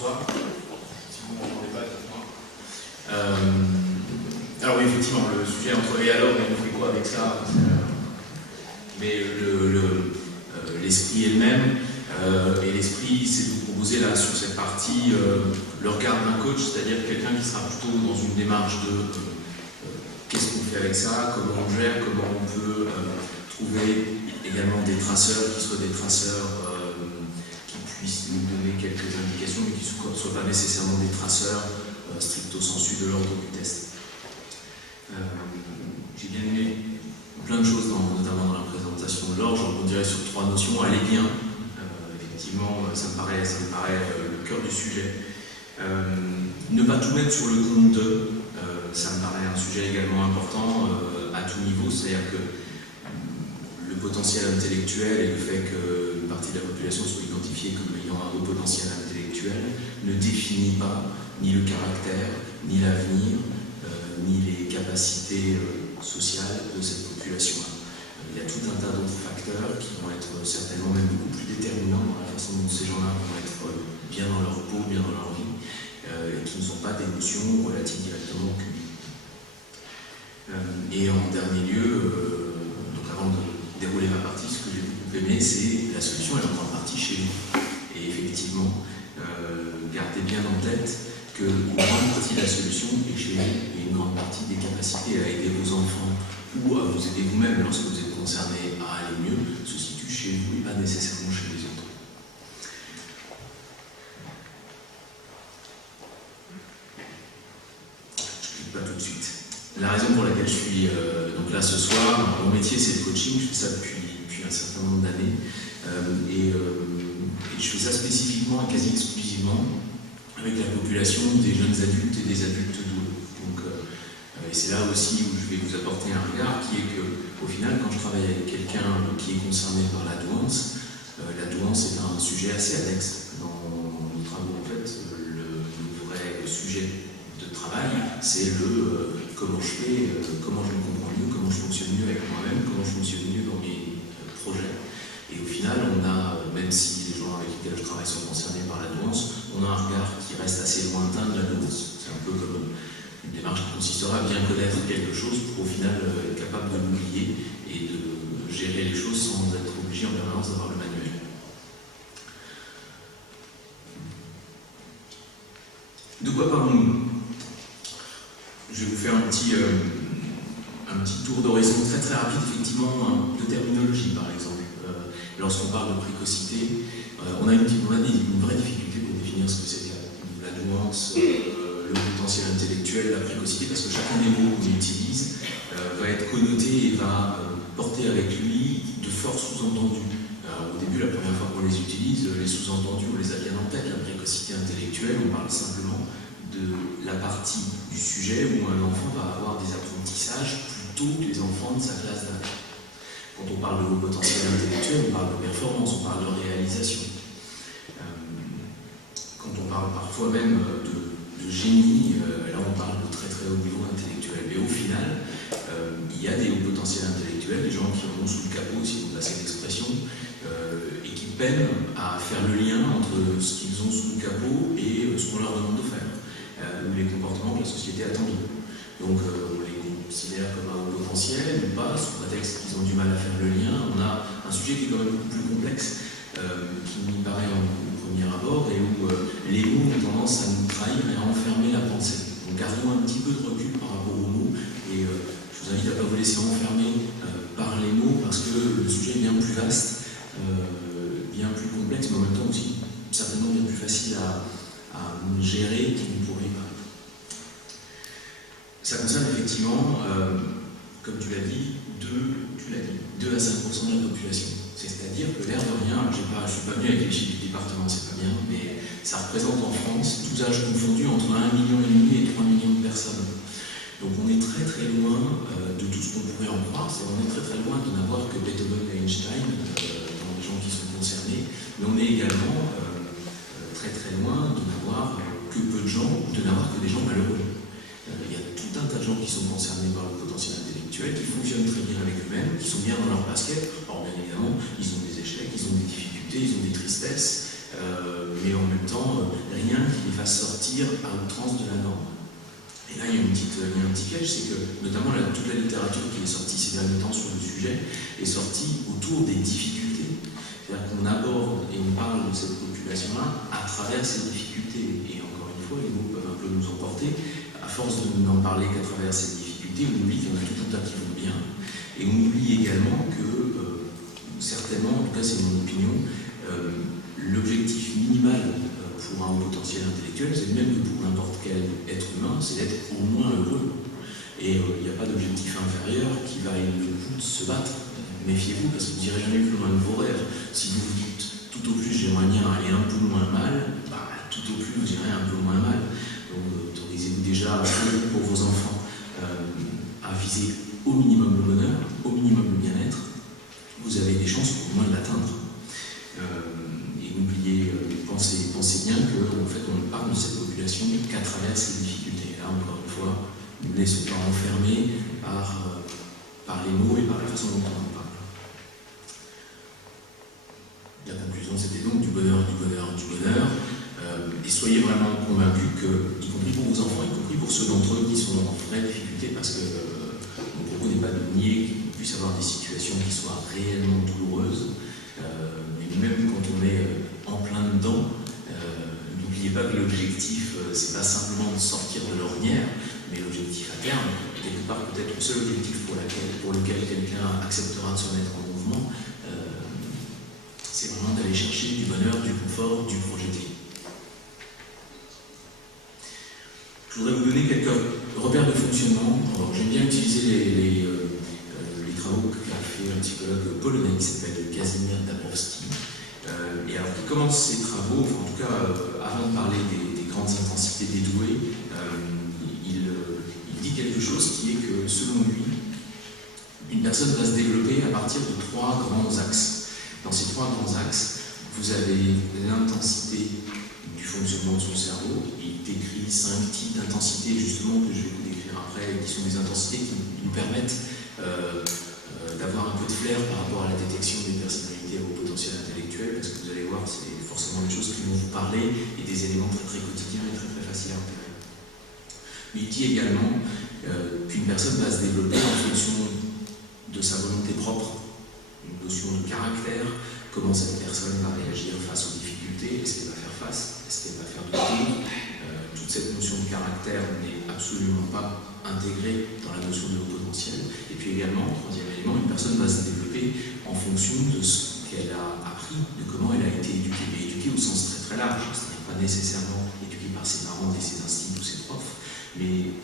Bonsoir. Si vous ne m'entendez pas, dites-moi. Alors oui, effectivement, le sujet entre et alors, mais on fait quoi avec ça? Mais l'esprit est le même, et l'esprit, c'est de vous proposer là, sur cette partie, le regard d'un coach, c'est-à-dire quelqu'un qui sera plutôt dans une démarche de qu'est-ce qu'on fait avec ça, comment on gère, comment on peut trouver également des traceurs qui soient des traceurs qui puissent nous donner quelques indications, mais qui ne soient pas nécessairement des traceurs stricto sensu de l'ordre du test. J'ai bien aimé plein de choses, notamment dans la présentation de Laure. Je rebondirai sur 3 notions. Aller bien, effectivement, ça me paraît le cœur du sujet. Ne pas tout mettre sur le compte de, ça me paraît un sujet également important à tout niveau, c'est-à-dire que le potentiel intellectuel et le fait qu'une partie de la population soit identifiée comme ayant un haut potentiel intellectuel ne définit pas ni le caractère, ni l'avenir, ni les capacités sociales de cette population-là. Il y a tout un tas d'autres facteurs qui vont être certainement même beaucoup plus déterminants dans la façon dont ces gens-là vont être bien dans leur peau, bien dans leur vie, et qui ne sont pas des notions relatives directement au QI. Et en dernier lieu, donc avant de dérouler ma partie, ce que j'ai beaucoup aimé, c'est la solution, elle est en grande partie chez nous. Et effectivement, gardez bien en tête qu'une grande partie de la solution est chez nous, et une grande partie des capacités à aider vos enfants ou à vous aider vous-même lorsque vous êtes concerné à aller mieux se situe chez vous et pas nécessairement chez les autres. Je ne clique pas tout de suite. La raison pour laquelle je suis donc là ce soir, mon métier c'est le coaching, je fais ça depuis un certain nombre d'années, et je fais ça spécifiquement et quasi exclusivement avec la population des jeunes adultes et des adultes doués. Donc, et c'est là aussi où je vais vous apporter un regard qui est qu'au final, quand je travaille avec quelqu'un qui est concerné par la douance est un sujet assez annexe dans nos travaux. En fait, le vrai sujet de travail, c'est comment je fais, comment je me comprends mieux, comment je fonctionne mieux avec moi-même, comment je fonctionne mieux dans mes projets. Et au final, on a, même si les gens avec lesquels je travaille sont concernés par la douance, on a un regard qui reste assez lointain de la douance. C'est un peu comme une démarche qui consistera à bien connaître quelque chose pour au final être capable de l'oublier et de gérer les choses sans être obligé en permanence d'avoir le manuel. De quoi parlons-nous? Je vais vous faire un petit tour d'horizon très très rapide, effectivement, de terminologie par exemple. Lorsqu'on parle de précocité, on a une vraie difficulté pour définir ce que c'est la douance, le potentiel intellectuel, la précocité, parce que chacun des mots qu'on utilise va être connoté et va porter avec lui de forts sous-entendus. Au début, la première fois qu'on les utilise, les sous-entendus, on les a bien en tête. La précocité intellectuelle, on parle simplement de la partie du sujet où un enfant va avoir des apprentissages plus tôt que les enfants de sa classe d'âge. Quand on parle de haut potentiel intellectuel, on parle de performance, on parle de réalisation. Quand on parle parfois même de génie, là on parle de très très haut niveau intellectuel. Mais au final, il y a des hauts potentiels intellectuels, des gens qui en ont sous le capot, si vous passez l'expression, et qui peinent à faire le lien entre ce qu'ils ont sous le capot et ce qu'on leur demande de faire, ou les comportements que la société attend d'eux. Donc on les considère comme un haut potentiel ou pas, sous prétexte qu'ils ont du mal à faire le lien. On a un sujet qui est quand même beaucoup plus complexe, qui nous paraît au premier abord, et où les mots ont tendance à nous trahir et à enfermer la pensée. Donc gardons un petit peu de recul par rapport aux mots, et je vous invite à ne pas vous laisser enfermer par les mots, parce que le sujet est bien plus vaste, bien plus complexe, mais en même temps aussi certainement bien plus facile à gérer qu'il ne pourrait pas. Ça concerne effectivement, comme tu l'as dit, 2 à 5% de la population. C'est-à-dire que l'air de rien, je ne suis pas venu avec les chiffres du département, c'est pas bien, mais ça représente en France, tous âges confondus, entre 1,5 million et 3 millions de personnes. Donc on est très très loin de tout ce qu'on pourrait en croire, on est très très loin de n'avoir que Beethoven et Einstein dans les gens qui sont concernés, mais on est également très très loin de n'avoir que peu de gens, ou de n'avoir que des gens malheureux. Il y a tout un tas de gens qui sont concernés par le potentiel intellectuel, qui fonctionnent très bien avec eux-mêmes, qui sont bien dans leur basket. Alors bien évidemment, ils ont des échecs, ils ont des difficultés, ils ont des tristesses, mais en même temps, rien qui sortir à outrance de la norme. Et là, il y a un petit piège, c'est que notamment toute la littérature qui est sortie ces derniers temps sur le sujet est sortie autour des difficultés. C'est-à-dire qu'on aborde et on parle de cette population-là à travers ces difficultés. Et encore une fois, les mots peuvent un peu nous emporter. À force de n'en parler qu'à travers ces difficultés, on oublie qu'il y en a tout un tas qui vont bien. Et on oublie également que, certainement, en tout cas c'est mon opinion, l'objectif minimal pour un haut potentiel intellectuel, c'est le même que pour n'importe quel être humain, c'est d'être au moins heureux. Et il n'y a pas d'objectif inférieur qui vaille le coup de se battre. Méfiez-vous, parce que vous n'irez jamais plus loin de vos rêves. Si vous vous dites tout au plus j'aimerais bien aller un peu moins mal, tout au plus vous irez un peu moins mal. Donc autorisez-vous déjà pour vos enfants à viser au minimum le bonheur, au minimum le bien-être. Vous avez des chances au moins de l'atteindre. Et n'oubliez, pensez bien qu'en fait on ne parle de cette population qu'à travers ces difficultés. Là encore une fois, ne nous laissons pas enfermer par les mots et par la façon dont on en parle. La conclusion, c'était donc du bonheur, du bonheur, du bonheur. Et soyez vraiment convaincus que, y compris pour vos enfants, y compris pour ceux d'entre eux qui sont en vraie difficulté, parce que mon propos n'est pas de nier qu'il puisse y avoir des situations qui soient réellement douloureuses, mais même quand on est en plein dedans, n'oubliez pas que l'objectif, c'est pas simplement de sortir de l'ornière, mais l'objectif à terme, quelque part peut-être le seul objectif pour lequel quelqu'un acceptera de se mettre en mouvement, c'est vraiment d'aller chercher du bonheur, du confort, du projeté. Je voudrais vous donner quelques repères de fonctionnement. J'aime bien utiliser les travaux qu'a fait un psychologue polonais qui s'appelle Kazimierz Dabrowski. Et alors, il commence ses travaux, en tout cas, avant de parler des grandes intensités dédouées, il dit quelque chose qui est que, selon lui, une personne va se développer à partir de 3 grands axes. Dans ces 3 grands axes, vous avez l'intensité du fonctionnement de son cerveau. Il décrit 5 types d'intensités, justement, que je vais vous décrire après, qui sont des intensités qui nous permettent d'avoir un peu de flair par rapport à la détection des personnalités au potentiel intellectuel, parce que vous allez voir, c'est forcément des choses qui vont vous parler et des éléments très très quotidiens et très très faciles à repérer. Mais il dit également qu'une personne va se développer en fonction de sa volonté propre, une notion de caractère, comment cette personne va réagir face aux difficultés, est-ce qu'elle va faire face, est-ce qu'elle va faire de tout. Toute cette notion de caractère n'est absolument pas intégrée dans la notion de haut potentiel. Et puis également, troisième élément, une personne va se développer en fonction de ce qu'elle a appris, de comment elle a été éduquée. Mais éduquée au sens très très large, c'est-à-dire pas nécessairement éduquée par ses parents et ses instituts ou ses profs, mais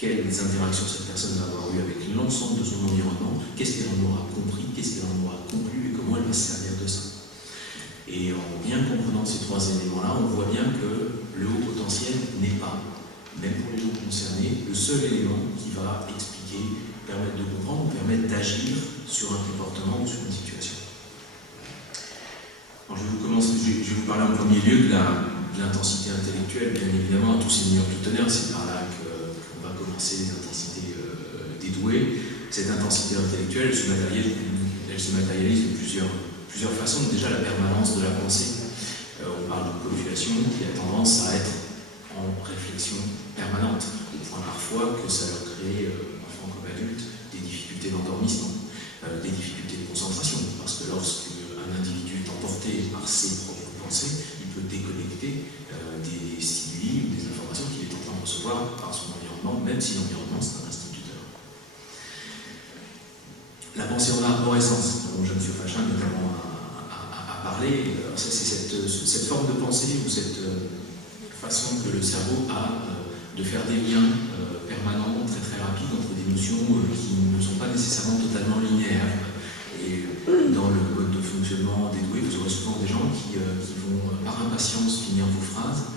quelles interactions cette personne va avoir eues avec l'ensemble de son environnement, qu'est-ce qu'elle en aura compris, qu'est-ce qu'elle en aura conclu et comment elle va se servir de ça. Et en bien comprenant ces 3 éléments-là, on voit bien que le haut potentiel n'est pas, même pour les gens concernés, le seul élément qui va expliquer, permettre de comprendre, permettre d'agir sur un comportement ou sur une situation. Alors je vais vous parler en premier lieu de l'intensité intellectuelle, bien évidemment, à tous ces meilleurs tout honneur, c'est par là qu'on va commencer les intensités dédouées. Cette intensité intellectuelle, elle se matérialise de plusieurs façons. Déjà, la permanence de la pensée. On parle d'une population qui a tendance à être en réflexion permanente, au point parfois que ça leur crée, enfants comme adultes, des difficultés d'endormissement, des difficultés de concentration, parce que lorsque un individu est emporté par ses propres pensées, il peut déconnecter des stimuli ou des informations qu'il est en train de recevoir par son environnement, même si l'environnement c'est un instituteur. La pensée en arborescence, dont je me suis Fachin notamment à parler, c'est cette forme de pensée ou cette façon que le cerveau a de faire des liens permanents, très très rapides entre des notions qui ne sont pas nécessairement totalement linéaires. Et dans le mode de fonctionnement dédoué, vous aurez souvent des gens qui vont par impatience finir vos phrases,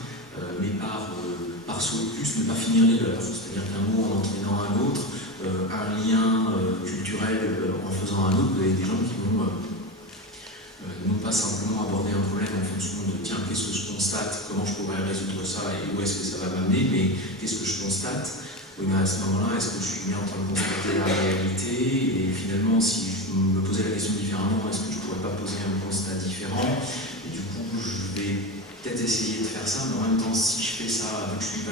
mais par souhait de plus, ne pas finir les leurs. C'est-à-dire qu'un mot en entraînant un autre, un lien culturel en faisant un autre, vous avez des gens qui vont non pas simplement aborder un problème en fonction de tiens, qu'est-ce que je constate, comment je pourrais résoudre ça et où est-ce que ça va m'amener, mais qu'est-ce que je constate. Oui, mais à ce moment-là, est-ce que je suis bien en train de constater la réalité? Et finalement, si je me posais la question différemment, est-ce que je ne pourrais pas poser un constat différent? Et du coup, je vais peut-être essayer de faire ça, mais en même temps, si je fais ça,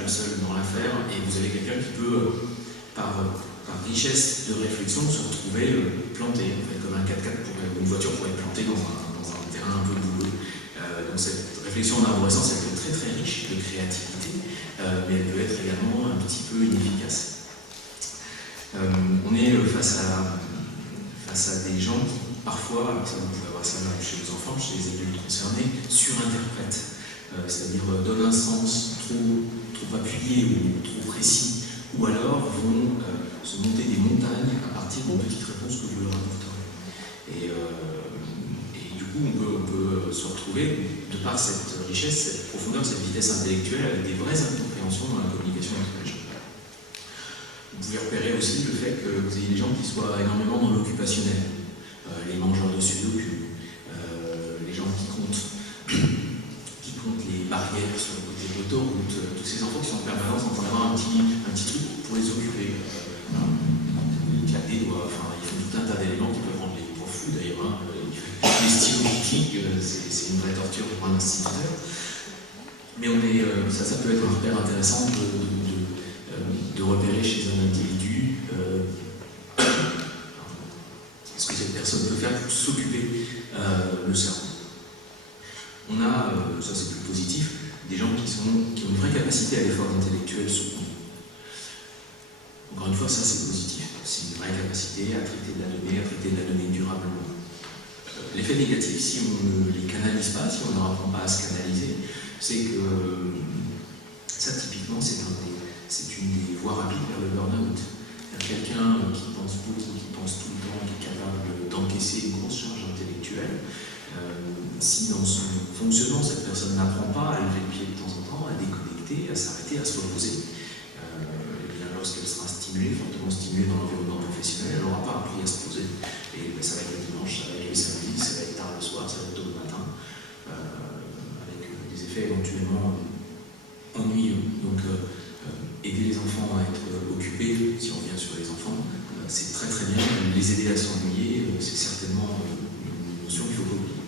pas le seul dans l'affaire, et vous avez quelqu'un qui peut, par richesse de réflexion, se retrouver planté, en fait, comme un 4x4 une voiture pourrait être plantée dans un terrain un peu bouleux. Donc cette réflexion en arborescence, elle peut être très très riche de créativité, mais elle peut être également un petit peu inefficace. On est face à des gens qui, parfois, ça, vous pouvez avoir ça chez les enfants, chez les adultes concernés, surinterprètent, c'est-à-dire donnent un sens trop appuyé ou trop précis, ou alors vont se monter des montagnes à partir d'une petite réponse que vous leur apporterez. Et du coup, on peut se retrouver, de par cette richesse, cette profondeur, cette vitesse intellectuelle, avec des vraies incompréhensions dans la communication entre les gens. Vous pouvez repérer aussi le fait que vous ayez des gens qui soient énormément dans l'occupationnel, les mangeurs de sudoku, les gens qui comptent les barrières sur le côté de l'autoroute, tous ces enfants qui sont en permanence en train d'avoir un petit truc pour les occuper. Ils claquent des doigts, enfin, ils font tout un tas d'éléments qui peuvent rendre les profs fous d'ailleurs. Les stylos qui cliquent, c'est une vraie torture pour un instituteur. Mais ça peut être un repère intéressant de repérer chez un individu ce que cette personne peut faire pour s'occuper le cerveau. On a, ça c'est plus positif, des gens qui ont une vraie capacité à l'effort intellectuel soutenu. Encore une fois, ça c'est positif. C'est une vraie capacité à traiter de la donnée durablement. L'effet négatif, si on ne les canalise pas, si on ne leur apprend pas à se canaliser, c'est que ça typiquement c'est une des voies rapides vers le burn-out. Quelqu'un qui pense beaucoup, qui pense tout le temps, qui est capable d'encaisser une grosse charge intellectuelle, si dans son fonctionnement cette personne n'apprend pas à lever le pied de temps en temps, à déconnecter, à s'arrêter, à se reposer, et bien lorsqu'elle sera stimulée, fortement stimulée dans l'environnement professionnel, elle n'aura pas appris à se poser. Et ça va être le dimanche, ça va être le samedi, ça va être tard le soir, ça va être tôt le matin, avec des effets éventuellement ennuyeux. Donc aider les enfants à être occupés, si on revient sur les enfants, c'est très très bien. Les aider à s'ennuyer, c'est certainement une notion qu'il ne faut pas oublier.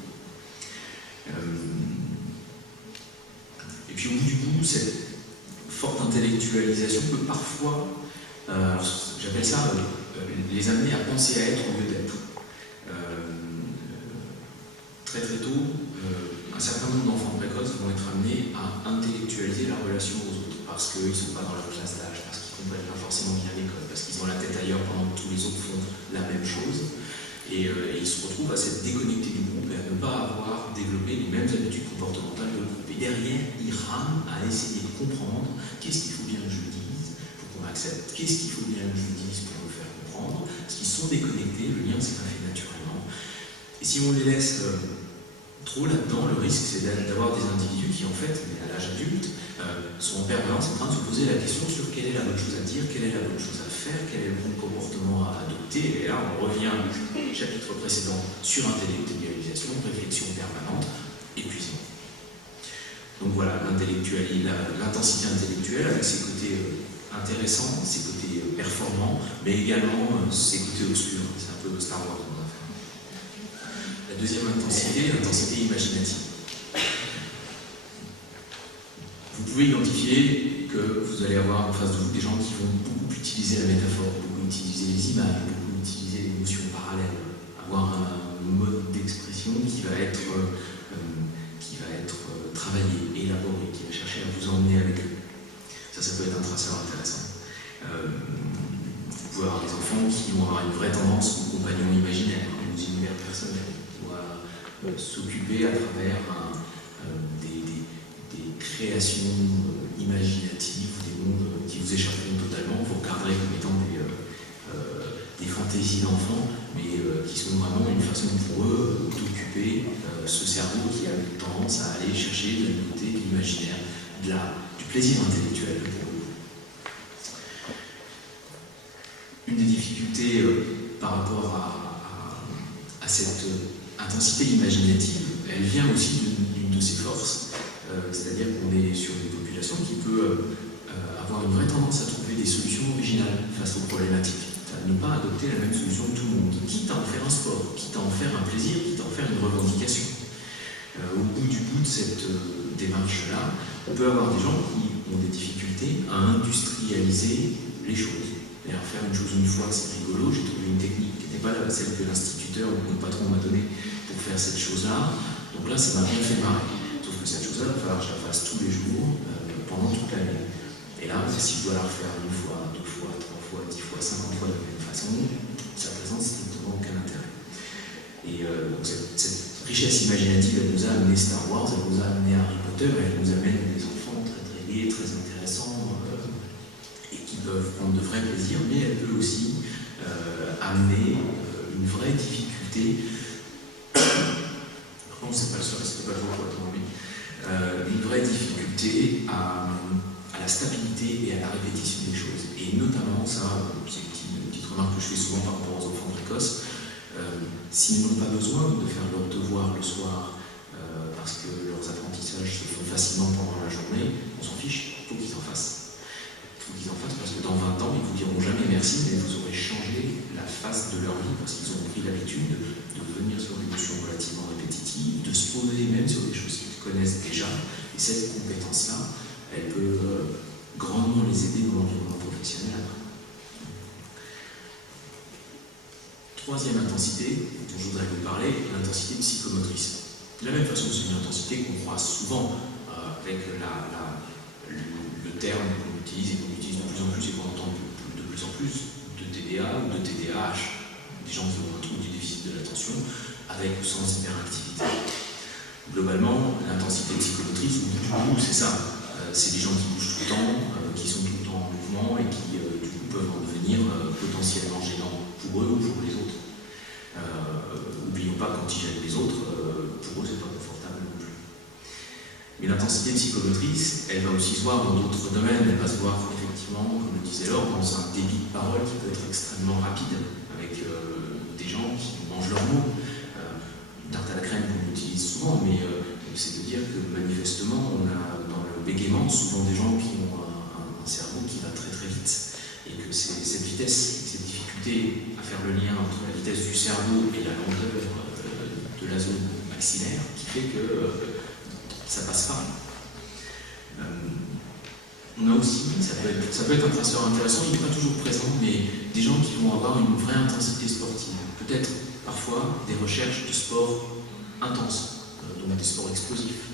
Et puis au bout du bout, cette forte intellectualisation peut parfois, j'appelle ça, les amener à penser à être au lieu d'être. Très très tôt, un certain nombre d'enfants précoces vont être amenés à intellectualiser la relation aux autres, parce qu'ils ne sont pas dans leur classe d'âge, parce qu'ils ne comprennent pas forcément bien l'école, parce qu'ils ont la tête ailleurs pendant que tous les autres font la même chose. Et ils se retrouvent à s'être déconnectés du groupe et à ne pas avoir développé les mêmes habitudes comportementales de groupe. Et derrière, ils rament à essayer de comprendre qu'est-ce qu'il faut bien que je dise pour qu'on m'accepte, qu'est-ce qu'il faut bien que je dise pour me faire comprendre, parce qu'ils sont déconnectés, le lien s'est pas fait naturellement. Et si on les laisse trop là-dedans, le risque c'est d'avoir des individus qui en fait, à l'âge adulte, sont en permanence en train de se poser la question sur quelle est la bonne chose à dire, quelle est la bonne chose à faire, quel est le bon comportement à adopter. Et là, on revient au chapitre précédent sur intellectualisation, réflexion permanente, épuisement. Donc voilà, l'intensité intellectuelle avec ses côtés intéressants, ses côtés performants, mais également ses côtés obscurs. C'est un peu Star Wars qu'on a fait. La deuxième intensité, l'intensité imaginative. Vous pouvez identifier que vous allez avoir en face de vous des gens qui vont beaucoup utiliser la métaphore, beaucoup utiliser les images, beaucoup utiliser les notions parallèles, avoir un mode d'expression qui va être travaillé, élaboré, qui va chercher à vous emmener avec eux. Ça peut être un traceur intéressant. Vous pouvez avoir des enfants qui vont avoir une vraie tendance aux compagnons imaginaires, aux univers personnels, qui vont s'occuper à travers des créations imaginatives, des mondes qui vous échapperont totalement. Vous regarderez comme étant des fantaisies d'enfants, mais qui sont vraiment une façon pour eux d'occuper ce cerveau qui a tendance à aller chercher de la nouveauté, de l'imaginaire, du plaisir intellectuel pour eux. Une des difficultés par rapport à cette intensité imaginative, elle vient aussi d'une de ses forces, c'est-à-dire qu'on est sur une population qui peut avoir une vraie tendance à trouver des solutions originales face aux problématiques, à ne pas adopter la même solution que tout le monde, quitte à en faire un sport, quitte à en faire un plaisir, quitte à en faire une revendication. Au bout de cette démarche-là, on peut avoir des gens qui ont des difficultés à industrialiser les choses. D'ailleurs, faire une chose une fois, c'est rigolo. J'ai trouvé une technique qui n'était pas celle que l'instituteur ou mon patron m'a donnée pour faire cette chose-là. Donc là, ça m'a bien fait marrer. Sauf que cette chose-là, il va falloir que je la fasse tous les jours, pendant toute l'année. Et là, si je dois la refaire une fois, deux fois, trois fois, 10 fois, 50 fois de la même façon, ça présente strictement aucun intérêt. Et donc cette richesse imaginative, elle nous a amené Star Wars, elle nous a amené Harry Potter, elle nous amène des enfants très très gais, très intéressants, et qui peuvent prendre de vrais plaisirs, mais elle peut aussi amener une vraie difficulté. Par contre, c'est pas le seul, c'était pas le jour pour une vraie difficulté à la stabilité et à la répétition des choses. Et notamment, ça, c'est une petite remarque que je fais souvent par rapport aux enfants précoces, s'ils n'ont pas besoin de faire leur devoir le soir parce que leurs apprentissages se font facilement pendant la journée, on s'en fiche, il faut qu'ils en fassent. Il faut qu'ils en fassent parce que dans 20 ans, ils ne vous diront jamais merci, mais vous aurez changé la face de leur vie parce qu'ils ont pris l'habitude de venir sur des notions relativement répétitives, de se poser même sur des choses qu'ils connaissent déjà. Et cette compétence-là, elle peut grandement les aider dans l'environnement professionnel après. Troisième intensité dont je voudrais vous parler, l'intensité psychomotrice. De la même façon, c'est une intensité qu'on croise souvent avec le terme qu'on utilise et qu'on utilise de plus en plus et qu'on entend de plus en plus de TDA ou de TDAH, des gens qui ont un trouble du déficit de l'attention avec ou sans hyperactivité. Globalement, l'intensité psychomotrice, c'est ça. C'est des gens qui bougent tout le temps, qui sont tout le temps en mouvement et qui du coup peuvent en devenir potentiellement gênants pour eux ou pour les autres. N'oublions pas quand ils gênent les autres, pour eux c'est pas confortable non plus. Mais l'intensité psychomotrice, elle va aussi se voir dans d'autres domaines, elle va se voir effectivement, comme le disait Laure, dans un débit de parole qui peut être extrêmement rapide, avec des gens qui mangent leurs mots. Tarte à la crème, on l'utilise souvent, mais c'est de dire que manifestement, on a dans le bégaiement souvent des gens qui ont un cerveau qui va très très vite. Et que c'est cette vitesse, cette difficulté à faire le lien entre la vitesse du cerveau et la longueur de la zone maxillaire qui fait que ça passe pas. On a aussi, ça peut être un traceur intéressant, il n'est pas toujours présent, mais des gens qui vont avoir une vraie intensité sportive. Peut-être parfois des recherches de sport intense, donc des sports explosifs.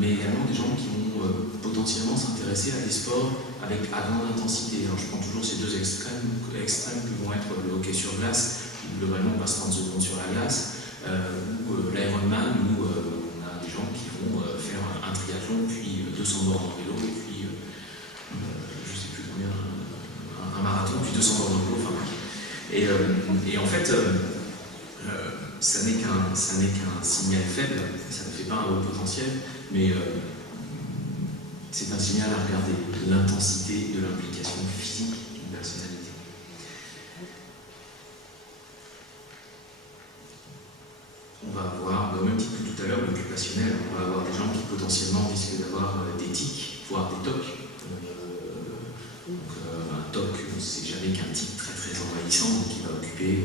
Mais également des gens qui vont potentiellement s'intéresser à des sports à grande intensité. Alors je prends toujours ces deux extrêmes que vont être le hockey sur glace, où globalement on passe 30 secondes sur la glace, ou l'Ironman, où on a des gens qui vont faire un triathlon, puis 200 bornes en vélo, puis je ne sais plus combien, un marathon, puis 200 bornes en vélo, enfin bref. Et en fait, ça n'est qu'un signal faible, ça ne fait pas un haut potentiel, mais c'est un signal à regarder, l'intensité de l'implication physique d'une personnalité. On va avoir, au même titre que tout à l'heure, l'occupationnel, on va avoir des gens qui potentiellement risquent d'avoir des tics, voire des tocs. Un toc, c'est jamais qu'un tic très très envahissant qui va occuper,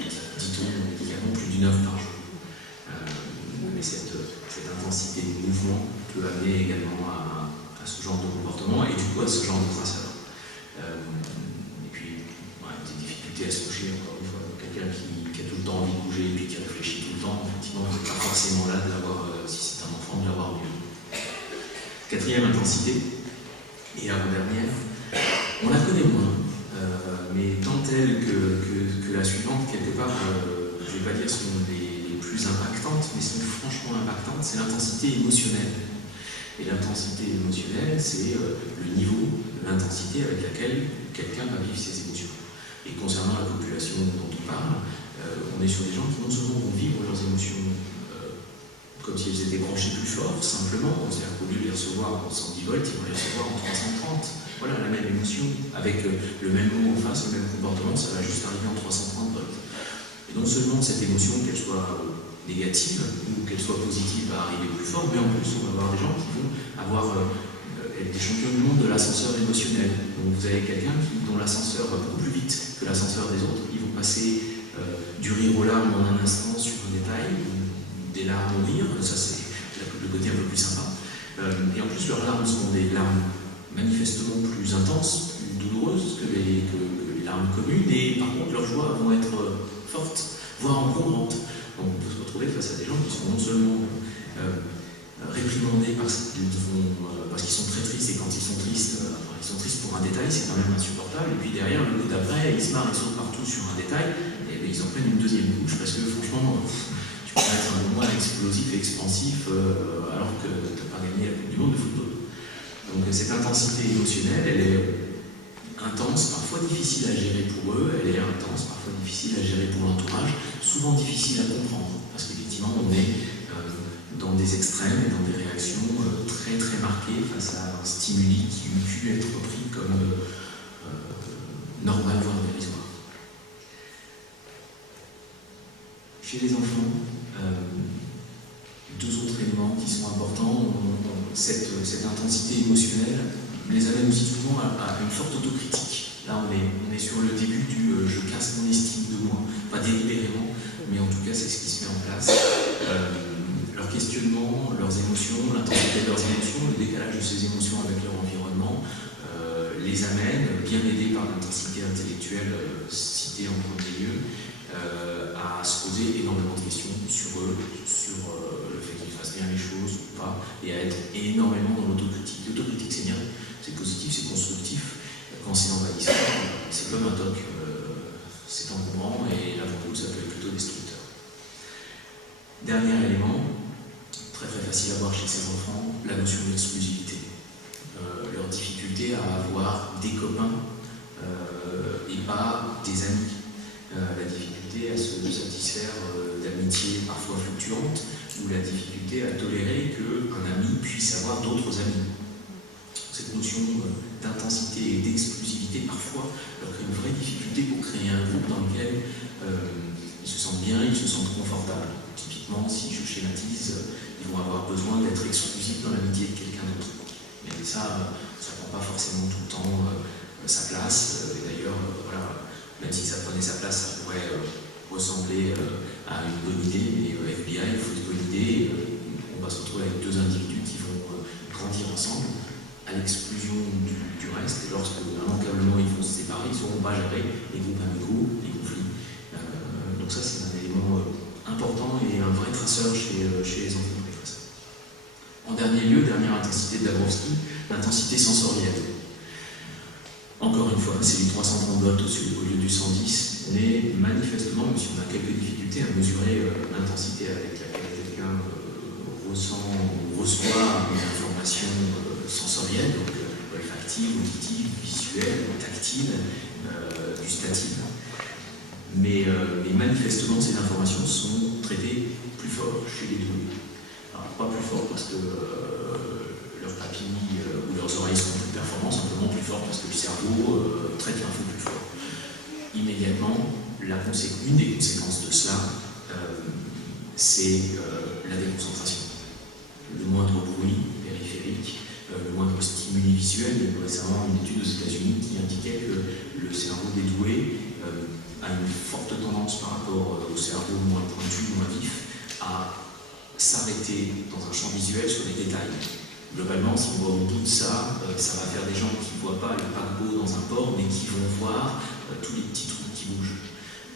dit-on, médicalement plus d'une heure par jour. Mais cette intensité de mouvement peut amener également à ce genre de comportement et du coup à ce genre de traceur. Et puis, des difficultés à se coucher, encore une fois. Quelqu'un qui a tout le temps envie de bouger et puis qui réfléchit tout le temps, effectivement, on n'est pas forcément là de l'avoir, si c'est un enfant, de l'avoir mieux. Quatrième intensité, et avant-dernière, on la connaît moins, mais tant elle que la suivante, quelque part, je ne vais pas dire sont les plus impactantes, mais sont franchement impactantes, c'est l'intensité émotionnelle. Et l'intensité émotionnelle, c'est le niveau, l'intensité avec laquelle quelqu'un va vivre ses émotions. Et concernant la population dont on parle, on est sur des gens qui non seulement vont vivre leurs émotions comme si elles étaient branchées plus fort, simplement, c'est-à-dire qu'au lieu de les recevoir en 110 volts, ils vont les recevoir en 330. Voilà, la même émotion, avec le même mot en face, le même comportement, ça va juste arriver en 330 volts. Et non seulement cette émotion, qu'elle soit négative ou qu'elle soit positive, va arriver plus fort, mais en plus, on va avoir des gens qui vont avoir des champions du monde de l'ascenseur émotionnel. Donc vous avez quelqu'un dont l'ascenseur va beaucoup plus vite que l'ascenseur des autres. Ils vont passer du rire aux larmes en un instant sur un détail, des larmes au rire, ça c'est le côté un peu plus sympa. Et en plus, leurs larmes sont des larmes manifestement plus intenses, plus douloureuses que les larmes communes, et par contre, leurs joies vont être fortes, voire encombrantes. Donc on peut se retrouver face à des gens qui sont non seulement réprimandés parce qu'ils sont très tristes, et quand ils sont tristes, ils sont tristes pour un détail, c'est quand même insupportable, et puis derrière, le coup d'après, ils se marrent, ils sautent partout sur un détail, et ils en prennent une deuxième couche, parce que franchement, tu peux être un moins explosif et expansif alors que tu n'as pas gagné la Coupe du Monde de football. Donc cette intensité émotionnelle, elle est intense, parfois difficile à gérer pour eux, elle est intense, parfois difficile à gérer pour l'entourage, souvent difficile à comprendre, parce qu'effectivement on est dans des extrêmes et dans des réactions très très marquées face à un stimuli qui eût pu être pris comme normal, voire dérisoire. Chez les enfants, deux autres éléments qui sont importants, cette intensité émotionnelle les amène aussi souvent à une forte autocritique. Là, on est sur le début du je casse mon estime de moi, pas délibérément, mais en tout cas, c'est ce qui se met en place. Leur questionnement, leurs émotions, l'intensité de leurs émotions, le décalage de ces émotions avec leur environnement, les amène, bien aidés par l'intensité intellectuelle citée en premier lieu, à se poser énormément de questions sur eux, sur le fait qu'ils fassent bien les choses ou pas, et à être énormément dans l'autocritique. L'autocritique, c'est bien, c'est positif, c'est constructif. Quand c'est envahissant, c'est comme un toc, c'est encombrant, et là, pour le coup, ça peut être plutôt destructeur. Dernier élément, très très facile à voir chez ces enfants, la notion d'exclusivité. Leur difficulté à avoir des copains et pas des amis. La difficulté à se satisfaire d'amitiés parfois fluctuantes, ou la difficulté à tolérer qu'un ami puisse avoir d'autres amis. Cette notion d'intensité et d'exclusivité parfois leur crée une vraie difficulté pour créer un groupe dans lequel ils se sentent bien, ils se sentent confortables. Typiquement, si je schématise, ils vont avoir besoin d'être exclusifs dans l'amitié de quelqu'un d'autre. Mais ça ne prend pas forcément tout le temps sa place. Et d'ailleurs, voilà, même si ça prenait sa place, ça pourrait ressembler à une bonne idée, mais FBI, il faut une bonne idée, on va se retrouver avec deux individus qui vont grandir ensemble, à l'exclusion du reste, et lorsque immanquablement ils vont se séparer, ils ne sauront pas gérer les groupes amicaux, les conflits. Donc ça, c'est un élément important et un vrai traceur chez les enfants précoces. En dernier lieu, dernière intensité de Dabrowski, l'intensité sensorielle. Encore une fois, c'est du 330 volts au lieu du 110, mais manifestement, même si on a quelques difficultés à mesurer l'intensité avec laquelle quelqu'un ressent ou reçoit une information sensorielle, donc olfactive, auditive, visuelle, tactile, gustative. Mais manifestement, ces informations sont traitées plus fort chez les doués. Alors, pas plus fort parce que leurs papilles ou leurs oreilles sont plus performantes, simplement plus fort parce que le cerveau traite l'info plus fort. Immédiatement, une des conséquences de cela, c'est la déconcentration. Le moindre bruit périphérique, le moindre stimuli visuel. Il y a récemment une étude aux États-Unis qui indiquait que le cerveau des doués a une forte tendance par rapport au cerveau moins pointu, moins vif, à s'arrêter dans un champ visuel sur les détails. Globalement, si on va au bout de ça, ça va faire des gens qui ne voient pas le paquebot dans un port, mais qui vont voir tous les petits trucs qui bougent.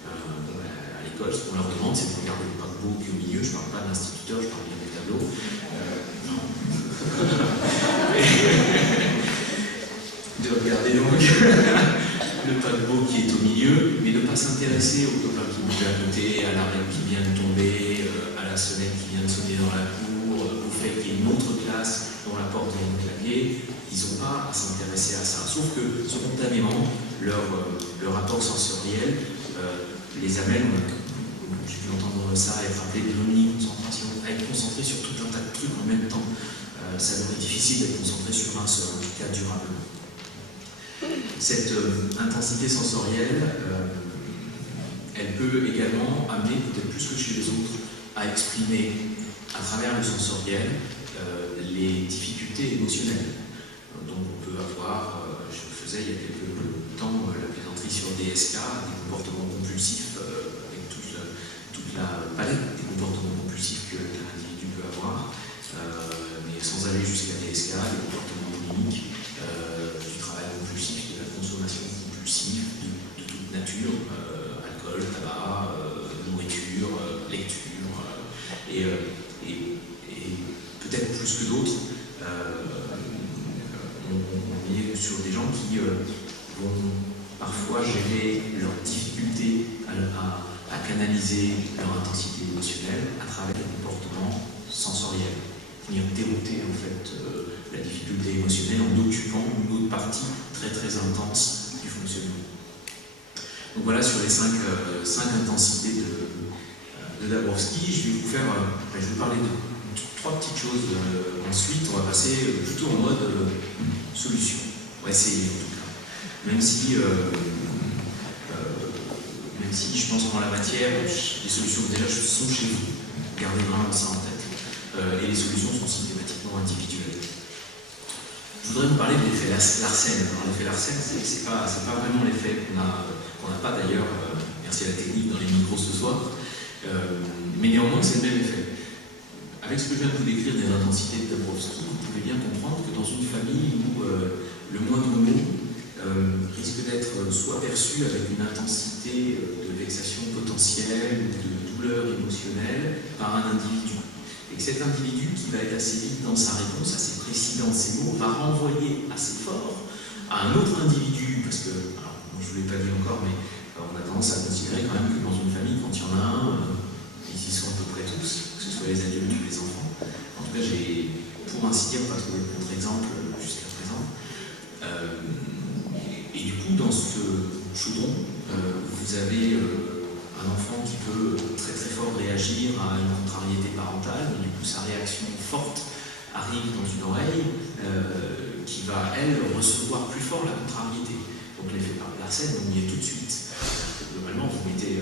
À l'école, ce qu'on leur demande, c'est de regarder le paquebot qui est au milieu. Je ne parle pas de l'instituteur, je parle bien des tableaux. De regarder donc le paquebot qui est au milieu, mais de ne pas s'intéresser au copain qui bouge à côté, à l'arrêt qui vient de tomber, à la sonnette qui vient de sonner dans la cour, au fait qu'il y ait une autre classe dont la porte est clavier. Ils n'ont pas à s'intéresser à ça. Sauf que spontanément, leur rapport sensoriel les amène, j'ai pu entendre ça, à être appelé de l'omniconcentration, à être concentré sur tout un tas de trucs en même temps. Ça leur est difficile d'être concentré sur un seul, en tout cas durablement. Cette intensité sensorielle, elle peut également amener, peut-être plus que chez les autres, à exprimer à travers le sensoriel les difficultés émotionnelles. Donc on peut avoir, je faisais il y a quelques temps la plaisanterie sur DSK, des comportements compulsifs, avec toute la palette des comportements compulsifs qu'un individu peut avoir, mais sans aller jusqu'à plus que d'autres, on est sur des gens qui vont parfois gérer leurs difficultés à canaliser leur intensité émotionnelle à travers des comportements sensoriels, venir dérouter en fait la difficulté émotionnelle en occupant une autre partie très très intense du fonctionnement. Donc voilà sur les cinq intensités de Dabrowski. Je vais vous parler de trois petites choses. Ensuite, on va passer plutôt en mode solution. On va essayer en tout cas. Même si je pense qu'en la matière, les solutions déjà sont chez vous. Gardez vraiment ça en tête. Et les solutions sont systématiquement individuelles. Je voudrais vous parler de l'effet Larsen. Alors l'effet Larsen, c'est pas vraiment l'effet qu'on n'a pas d'ailleurs, merci à la technique, dans les micros ce soir. Mais néanmoins, c'est le même effet. Avec ce que je viens de vous décrire des intensités de Dabrowski, vous pouvez bien comprendre que dans une famille où le moindre mot risque d'être soit perçu avec une intensité de vexation potentielle ou de douleur émotionnelle par un individu. Et que cet individu qui va être assez vite dans sa réponse, assez précis dans ses mots, va renvoyer assez fort à un autre individu, parce que, alors, je ne vous l'ai pas dit encore, mais on a tendance à considérer quand même que dans une famille, quand il y en a un, ils y sont à peu près tous, que ce soit les adultes ou les enfants. En tout cas, j'ai, pour ainsi dire, pas trouvé de contre-exemple jusqu'à présent. Et du coup, dans ce chaudron, vous avez un enfant qui peut très très fort réagir à une contrariété parentale, mais du coup sa réaction forte arrive dans une oreille qui va, elle, recevoir plus fort la contrariété. Donc l'effet Larsen, on y est tout de suite. Globalement, vous mettez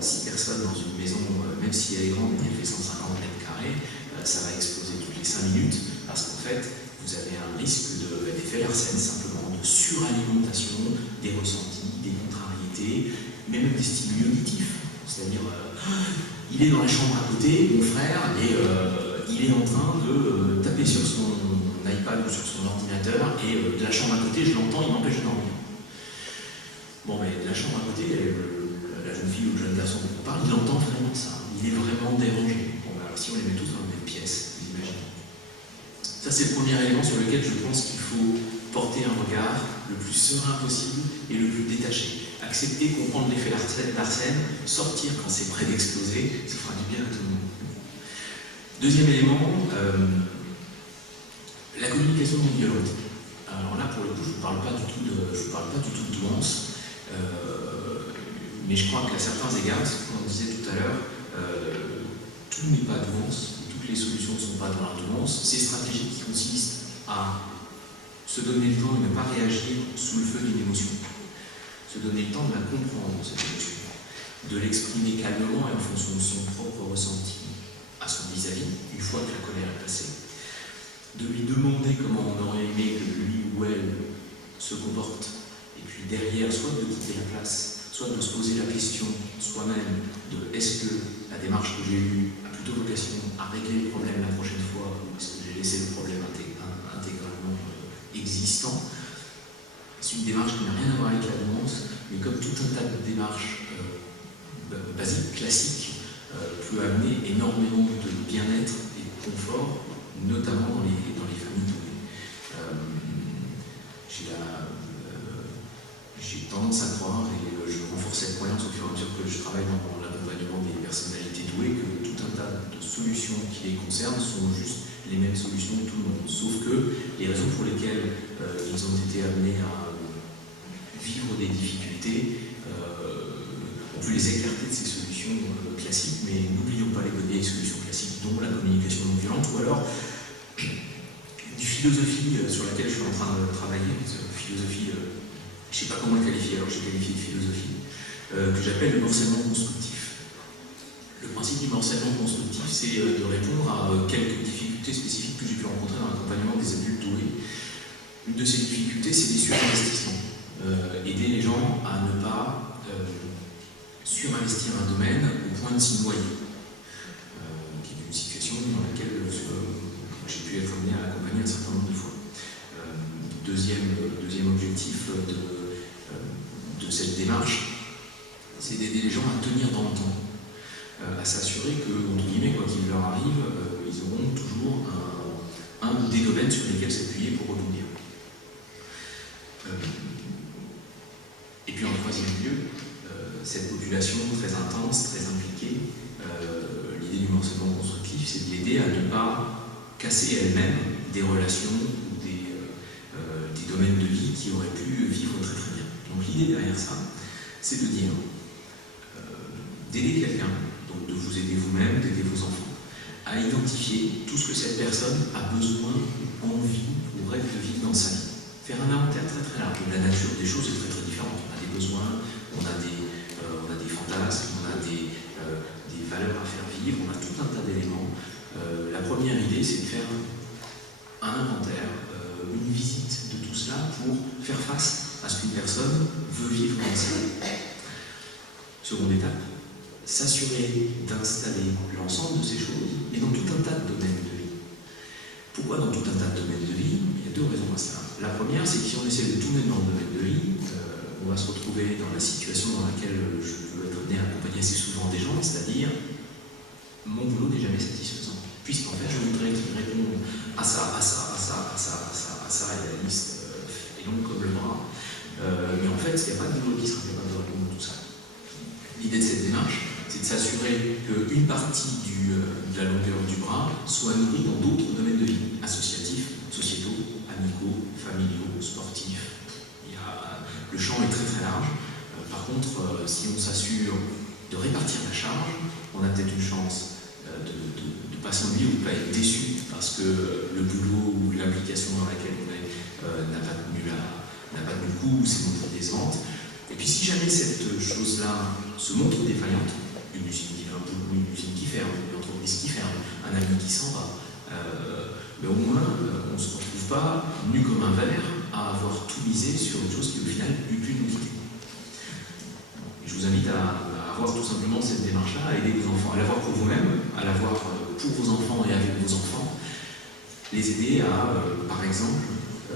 6 personnes dans une maison, même si elle est grande et elle fait 150 mètres carrés, ça va exploser toutes les 5 minutes, parce qu'en fait, vous avez un risque d'effet Larsen, simplement de suralimentation des ressentis, des contrariétés, mais même des stimuli auditifs. C'est-à-dire, il est dans la chambre à côté, mon frère, et il est en train de taper sur son iPad ou sur son ordinateur, et de la chambre à côté, je l'entends, il m'empêche de dormir. Bon, mais de la chambre à côté, la jeune fille ou le jeune garçon dont on parle, il entend vraiment ça. Il est vraiment dérangé. Bon, alors si on les met tous dans la même pièce, vous imaginez. Ça, c'est le premier élément sur lequel je pense qu'il faut porter un regard le plus serein possible et le plus détaché. Accepter, comprendre l'effet Larsen, sortir quand c'est prêt d'exploser, ça fera du bien à tout le monde. Deuxième élément, la communication non violente. Alors là, pour le coup, je ne vous parle pas du tout de douance, mais je crois qu'à certains égards, comme on disait tout à l'heure, tout n'est pas douance, toutes les solutions ne sont pas dans la douance. Ces stratégies qui consistent à se donner le temps et ne pas réagir sous le feu d'une émotion. Se donner le temps de la comprendre, cette émotion. De l'exprimer calmement et en fonction de son propre ressenti à son vis-à-vis, une fois que la colère est passée. De lui demander comment on aurait aimé que lui ou elle se comporte. Et puis derrière, soit de quitter la place, soit de se poser la question soi-même de est-ce que la démarche que j'ai eue a plutôt vocation à régler le problème la prochaine fois ou est-ce que j'ai laissé le problème intégralement existant. C'est une démarche qui n'a rien à voir avec la nuance, mais comme tout un tas de démarches basiques, classiques, peut amener énormément de bien-être et de confort, notamment dans les familles douées. J'ai tendance à croire, et je renforce cette croyance au fur et à mesure que je travaille dans l'accompagnement des personnalités douées, que tout un tas de solutions qui les concernent sont juste les mêmes solutions de tout le monde. Sauf que les raisons pour lesquelles ils ont été amenés à vivre des difficultés ont pu les écarter de ces solutions classiques, mais n'oublions pas les vieilles solutions classiques, dont la communication non violente, ou alors une philosophie sur laquelle je suis en train de travailler, une philosophie, je ne sais pas comment la qualifier, alors j'ai qualifié de philosophie, que j'appelle le morcellement constructif. Le principe du morcellement constructif, c'est de répondre à quelques difficultés spécifiques que j'ai pu rencontrer dans l'accompagnement des adultes doués. Une de ces difficultés, c'est les surinvestissements. Aider les gens à ne pas surinvestir un domaine au point de s'y noyer. Qui est une situation dans laquelle j'ai pu être amené à accompagner un certain nombre de fois. Deuxième objectif de cette démarche, c'est d'aider les gens à tenir dans le temps, à s'assurer que, entre guillemets, quoi qu'il leur arrive, ils auront toujours un ou des domaines sur lesquels s'appuyer pour rebondir. Et puis en troisième lieu, cette population très intense, très impliquée, l'idée du morcellement constructif, c'est de l'aider à ne pas casser elle-même des relations ou des domaines de vie qui auraient pu vivre très très bien. Donc l'idée derrière ça, c'est de dire, d'aider quelqu'un, donc de vous aider vous-même, d'aider vos enfants, à identifier tout ce que cette personne a besoin, envie ou rêve de vivre dans sa vie. Faire un inventaire très très large. La nature des choses est très très différente. On a des besoins, on a des fantasmes, on a des valeurs à faire vivre, on a tout un tas d'éléments. La première idée, c'est de faire un inventaire, une visite de tout cela pour faire face à ce qu'une personne veut vivre dans sa vie. Seconde étape, s'assurer d'installer l'ensemble de ces choses, et dans tout un tas de domaines de vie. Pourquoi dans tout un tas de domaines de vie? Il y a deux raisons à cela. La première, c'est que si on essaie de tout mettre dans le domaine de vie, on va se retrouver dans la situation dans laquelle je veux être amené à accompagner assez souvent des gens, c'est-à-dire mon boulot n'est jamais satisfaisant. Puisqu'en fait, je voudrais qu'il réponde à ça, à ça, à ça, à ça, à ça, à ça, et la liste est longue comme le bras. Mais en fait, il n'y a pas de boulot qui sera capable de répondre à tout ça. L'idée de cette démarche, c'est de s'assurer qu'une partie de la longueur du bras soit nourrie dans d'autres domaines de vie, associatifs, sociétaux, amicaux, familiaux, sportifs. Le champ est très très large. Par contre, si on s'assure de répartir la charge, on a peut-être une chance de ne pas s'ennuyer ou de ne pas être déçu parce que le boulot ou l'application dans laquelle on est n'a pas tenu le coup ou s'est montré décevante. Et puis si jamais cette chose-là se montre défaillante, une usine qui fait un boulot, une usine qui ferme, une entreprise qui ferme, un ami qui s'en va, mais au moins on ne se retrouve pas nu comme un verre à avoir tout misé sur une chose qui au final eût pu nous quitter. Je vous invite à avoir tout simplement cette démarche-là, à aider vos enfants, à l'avoir pour vous-même, à l'avoir pour vos enfants et avec vos enfants, les aider à, par exemple,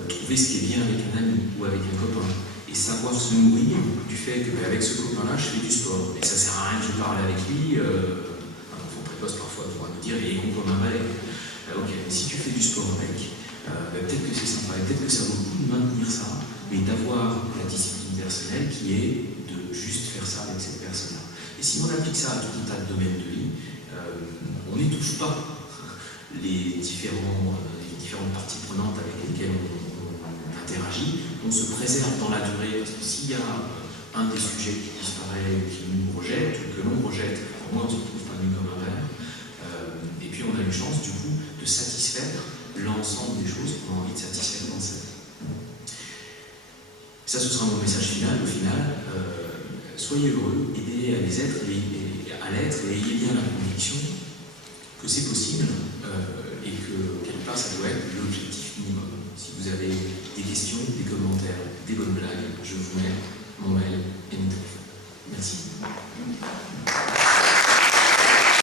trouver ce qui est bien avec un ami ou avec un copain, et savoir se nourrir du fait qu'avec ce copain-là, je fais du sport. Et ça sert à rien que je parle avec lui. Un enfant précoce parfois pourra nous dire il est con comme un balai. Ok, mais si tu fais du sport avec, peut-être que c'est sympa, et peut-être que ça vaut le coup de maintenir ça, mais d'avoir la discipline personnelle qui est de juste faire ça avec cette personne-là. Et si on applique ça à tout un tas de domaines de vie, on n'étouffe pas les différentes parties prenantes avec lesquelles on interagit, on se préserve dans la durée, parce que s'il y a un des sujets qui disparaît ou qui nous rejette, ou que l'on rejette, au moins on ne se retrouve pas nu comme un verre. Et puis on a une chance du coup de satisfaire l'ensemble des choses qu'on a envie de satisfaire dans cette vie. Ça, ce sera mon message final. Au final, soyez heureux, aidez à les être à l'être et ayez bien la conviction que c'est possible et que quelque part ça doit être l'objectif minimum. Si vous avez des questions, des commentaires, des bonnes blagues, je vous mets